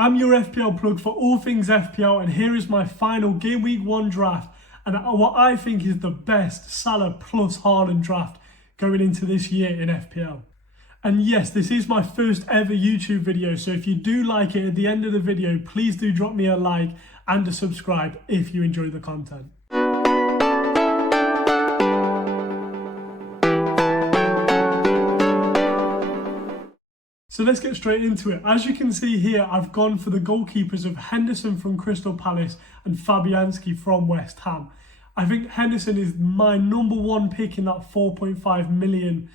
I'm your FPL plug for all things FPL, and here is my final Game Week 1 draft and what I think is the best Salah plus Haaland draft going into this year in FPL. And yes, this is my first ever YouTube video, so if you do like it, at the end of the video, please do drop me a like and a subscribe if you enjoy the content. So let's get straight into it. As you can see here, I've gone for the goalkeepers of Henderson from Crystal Palace and Fabianski from West Ham. I think Henderson is my number one pick in that £4.5 million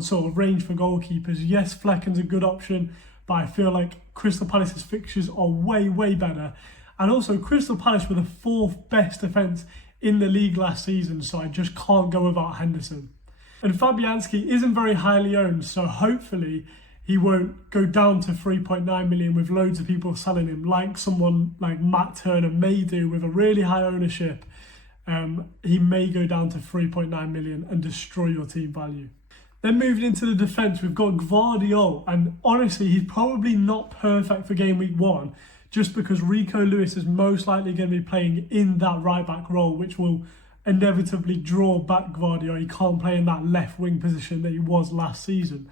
sort of range for goalkeepers. Yes, Flecken's a good option, but I feel like Crystal Palace's fixtures are way better. And also Crystal Palace were the fourth best defence in the league last season, so I just can't go without Henderson. And Fabianski isn't very highly owned, so hopefully he won't go down to 3.9 million with loads of people selling him, like someone like Matt Turner may do with a really high ownership. He may go down to 3.9 million and destroy your team value. Then moving into the defence, we've got Gvardiol, and honestly, he's probably not perfect for Game Week 1, just because Rico Lewis is most likely going to be playing in that right-back role, which will inevitably draw back Gvardiol. He can't play in that left wing position that he was last season.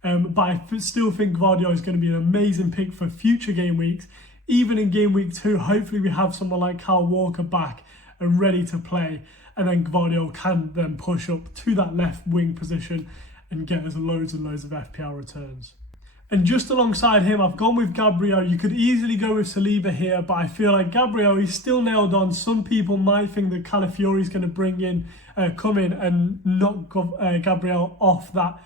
But I still think Gvardiol is going to be an amazing pick for future game weeks. Even in Game Week 2, hopefully we have someone like Kyle Walker back and ready to play. And then Gvardiol can then push up to that left wing position and get us loads and loads of FPL returns. And just alongside him, I've gone with Gabriel. You could easily go with Saliba here, but I feel like Gabriel, he's still nailed on. Some people might think that Calafiori is going to come in and knock Gabriel off that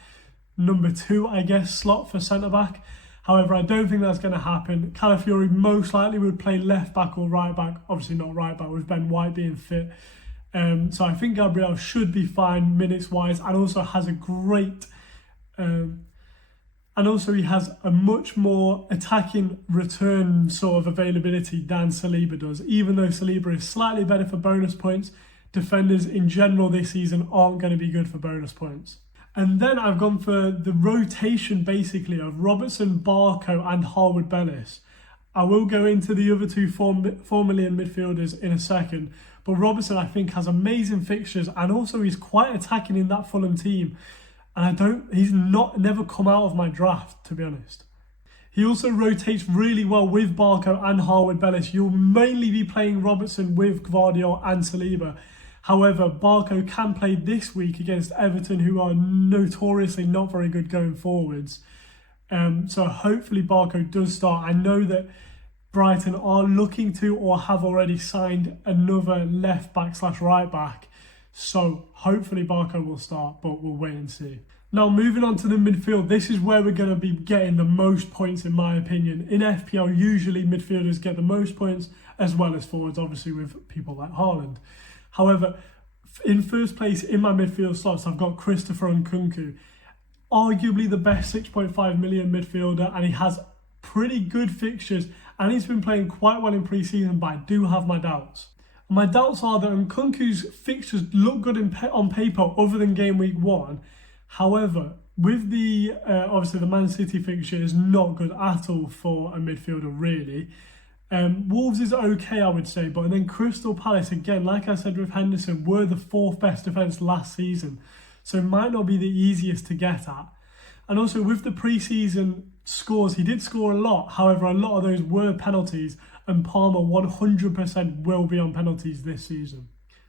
number 2, I guess, slot for centre-back. However, I don't think that's going to happen. Calafiori most likely would play left-back or right-back. Obviously not right-back with Ben White being fit. So I think Gabriel should be fine minutes-wise, and also has a great... and also he has a much more attacking return sort of availability than Saliba does. Even though Saliba is slightly better for bonus points, defenders in general this season aren't going to be good for bonus points. And then I've gone for the rotation basically of Robertson, Barco and Harwood-Bellis. I will go into the other two 4 million midfielders in a second, but Robertson I think has amazing fixtures, and also he's quite attacking in that Fulham team. And he's never come out of my draft, to be honest. He also rotates really well with Barco and Harwood-Bellis. You'll mainly be playing Robertson with Gvardiol and Saliba. However, Barco can play this week against Everton, who are notoriously not very good going forwards. So hopefully Barco does start. I know that Brighton are looking to or have already signed another left-back/right-back. So hopefully Barco will start, but we'll wait and see. Now moving on to the midfield, this is where we're going to be getting the most points in my opinion. In FPL, usually midfielders get the most points as well as forwards, obviously with people like Haaland. However, in first place in my midfield slots, I've got Christopher Nkunku. Arguably the best 6.5 million midfielder, and he has pretty good fixtures, and he's been playing quite well in pre-season, but I do have my doubts. My doubts are that Nkunku's fixtures look good on paper other than Game Week 1. However, with the obviously the Man City fixture is not good at all for a midfielder really. Wolves is okay, I would say, but then Crystal Palace, again, like I said with Henderson, were the 4th best defence last season. So it might not be the easiest to get at. And also with the pre-season scores, he did score a lot. However, a lot of those were penalties, and Palmer 100% will be on penalties this season.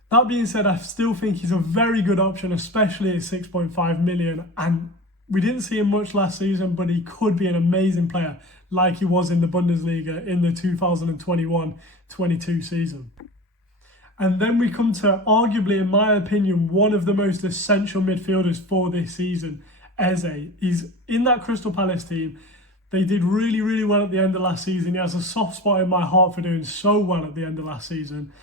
That being said, I still think he's a very good option, especially at 6.5 million. And we didn't see him much last season, but he could be an amazing player like he was in the Bundesliga in the 2021-22 season. And then we come to arguably, in my opinion, one of the most essential midfielders for this season, Eze. He's in that Crystal Palace team. They did really well at the end of last season. He has a soft spot in my heart for doing so well at the end of last season.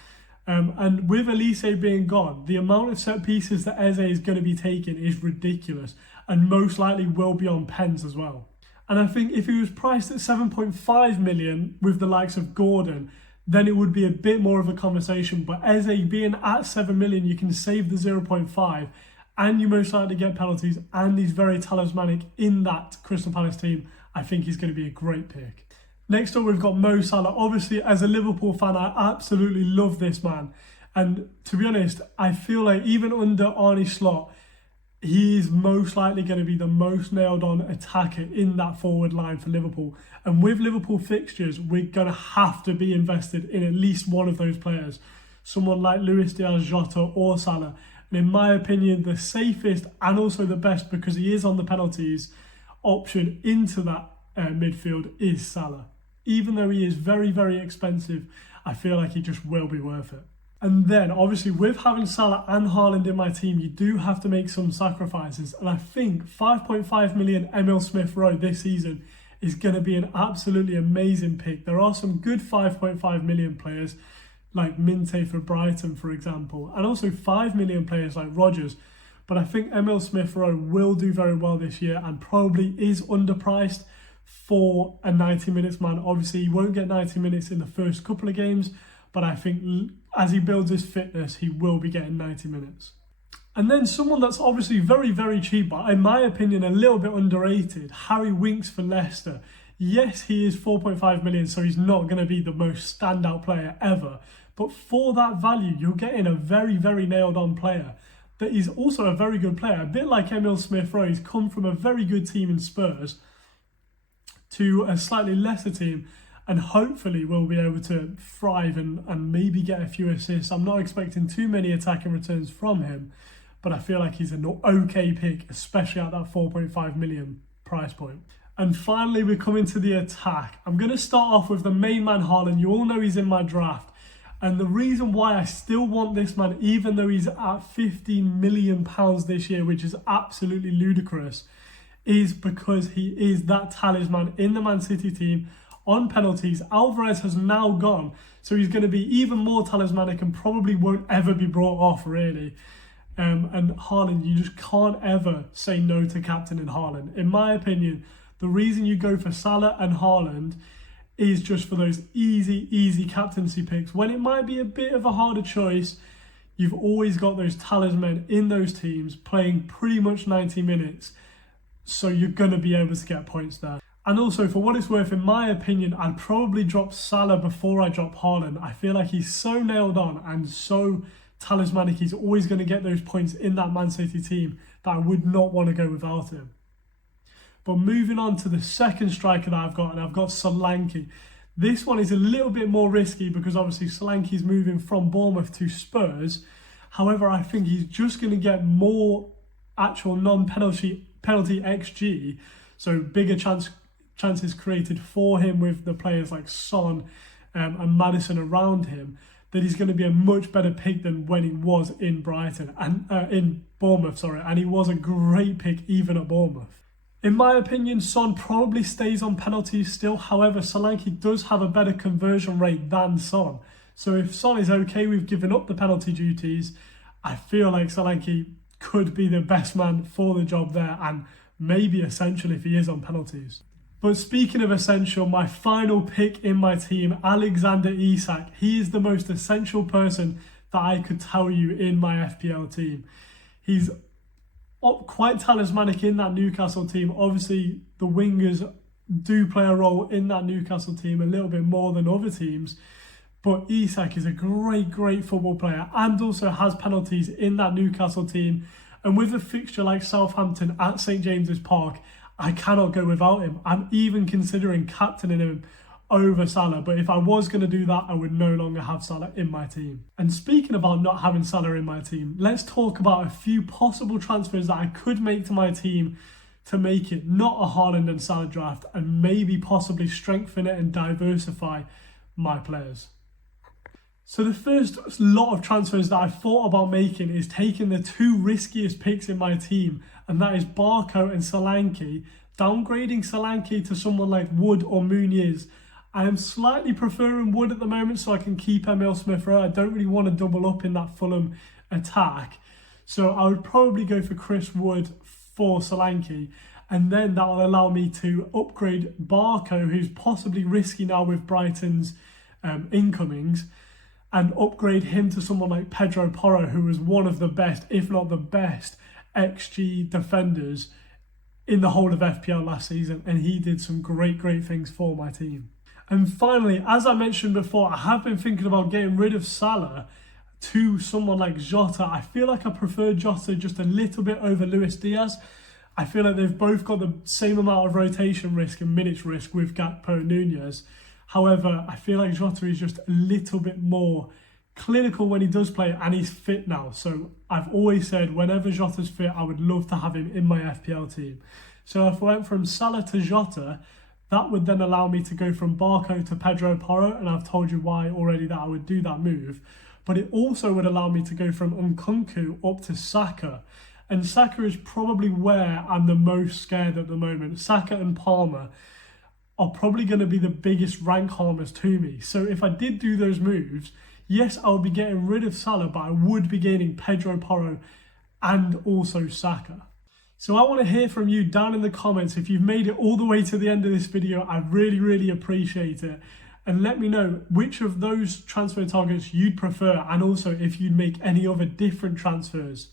And with Elise being gone, the amount of set pieces that Eze is going to be taking is ridiculous, and most likely will be on pens as well. And I think if he was priced at 7.5 million with the likes of Gordon, then it would be a bit more of a conversation. But Eze being at 7 million, you can save the 0.5 and you most likely get penalties, and he's very talismanic in that Crystal Palace team. I think he's going to be a great pick. Next up, we've got Mo Salah. Obviously, as a Liverpool fan, I absolutely love this man. And to be honest, I feel like even under Arne Slot, he is most likely going to be the most nailed on attacker in that forward line for Liverpool. And with Liverpool fixtures, we're going to have to be invested in at least one of those players. Someone like Luis Diaz, Jota or Salah. And in my opinion, the safest and also the best, because he is on the penalties, option into that midfield is Salah. Even though he is very, very expensive, I feel like he just will be worth it. And then, obviously, with having Salah and Haaland in my team, you do have to make some sacrifices. And I think 5.5 million Emil Smith-Rowe this season is going to be an absolutely amazing pick. There are some good 5.5 million players, like Minte for Brighton, for example, and also 5 million players like Rodgers. But I think Emil Smith-Rowe will do very well this year and probably is underpriced for a 90 minutes man. Obviously, he won't get 90 minutes in the first couple of games, but I think as he builds his fitness, he will be getting 90 minutes. And then someone that's obviously very, very cheap, but in my opinion, a little bit underrated, Harry Winks for Leicester. Yes, he is 4.5 million, so he's not going to be the most standout player ever. But for that value, you're getting a very, very nailed on player that is also a very good player. A bit like Emil Smith-Rowe, he's come from a very good team in Spurs to a slightly lesser team, and hopefully will be able to thrive and maybe get a few assists. I'm not expecting too many attacking returns from him, but I feel like he's an okay pick, especially at that 4.5 million price point. And finally, we're coming to the attack. I'm going to start off with the main man, Haaland. You all know he's in my draft. And the reason why I still want this man, even though he's at £15 million this year, which is absolutely ludicrous, is because he is that talisman in the Man City team on penalties. Alvarez has now gone, so he's going to be even more talismanic and probably won't ever be brought off, really. And Haaland, you just can't ever say no to captaining Haaland. In my opinion, the reason you go for Salah and Haaland is just for those easy captaincy picks. When it might be a bit of a harder choice, you've always got those talismen in those teams playing pretty much 90 minutes. So you're going to be able to get points there. And also, for what it's worth, in my opinion, I'd probably drop Salah before I drop Haaland. I feel like he's so nailed on and so talismanic. He's always going to get those points in that Man City team that I would not want to go without him. But moving on to the second striker that I've got, and I've got Solanke. This one is a little bit more risky because obviously Solanke's moving from Bournemouth to Spurs. However, I think he's just going to get more actual non-penalty XG, so bigger chances created for him with the players like Son and Maddison around him, that he's going to be a much better pick than when he was in Brighton and in Bournemouth, and he was a great pick even at Bournemouth. In my opinion, Son probably stays on penalties still. However, Solanke does have a better conversion rate than Son. So if Son is okay with giving up the penalty duties, I feel like Solanke could be the best man for the job there and maybe essential if he is on penalties. But speaking of essential, my final pick in my team, Alexander Isak. He is the most essential person that I could tell you in my FPL team. He's quite talismanic in that Newcastle team. Obviously, the wingers do play a role in that Newcastle team a little bit more than other teams. But Isak is a great football player and also has penalties in that Newcastle team. And with a fixture like Southampton at St James's Park, I cannot go without him. I'm even considering captaining him over Salah. But if I was going to do that, I would no longer have Salah in my team. And speaking about not having Salah in my team, let's talk about a few possible transfers that I could make to my team to make it not a Haaland and Salah draft and maybe possibly strengthen it and diversify my players. So the first lot of transfers that I thought about making is taking the two riskiest picks in my team, and that is Barco and Solanke, downgrading Solanke to someone like Wood or Muniz. I am slightly preferring Wood at the moment so I can keep Emil Smith-Rowe. I don't really want to double up in that Fulham attack. So I would probably go for Chris Wood for Solanke, and then that will allow me to upgrade Barco, who's possibly risky now with Brighton's incomings, and upgrade him to someone like Pedro Porro, who was one of the best, if not the best, XG defenders in the whole of FPL last season, and he did some great things for my team. And finally, as I mentioned before, I have been thinking about getting rid of Salah to someone like Jota. I feel like I prefer Jota just a little bit over Luis Diaz. I feel like they've both got the same amount of rotation risk and minutes risk with Gakpo and Nunez. However, I feel like Jota is just a little bit more clinical when he does play, and he's fit now. So I've always said whenever Jota's fit, I would love to have him in my FPL team. So if I went from Salah to Jota, that would then allow me to go from Barco to Pedro Porro, and I've told you why already that I would do that move. But it also would allow me to go from Nkunku up to Saka. And Saka is probably where I'm the most scared at the moment. Saka and Palmer are probably going to be the biggest rank harmers to me. So if I did do those moves, yes, I'll be getting rid of Salah, but I would be gaining Pedro Porro and also Saka. So I want to hear from you down in the comments. If you've made it all the way to the end of this video, I really appreciate it. And let me know which of those transfer targets you'd prefer, and also if you'd make any other different transfers.